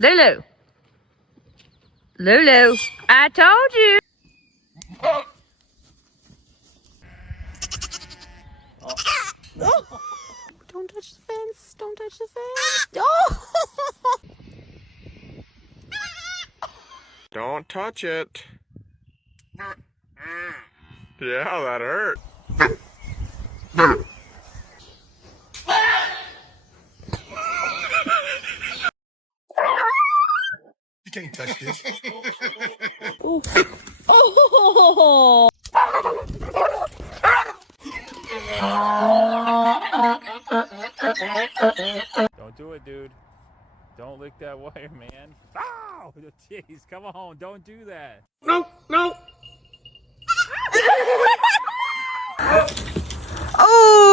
Lulu. Lulu, I told you. Don't touch the fence. Don't touch the fence. Oh! Don't touch it. Yeah, that hurt. You can't touch this. Oh! Don't do it, dude. Don't lick that wire, man. Ow! Jeez, come on, don't do that. No, no. Oh!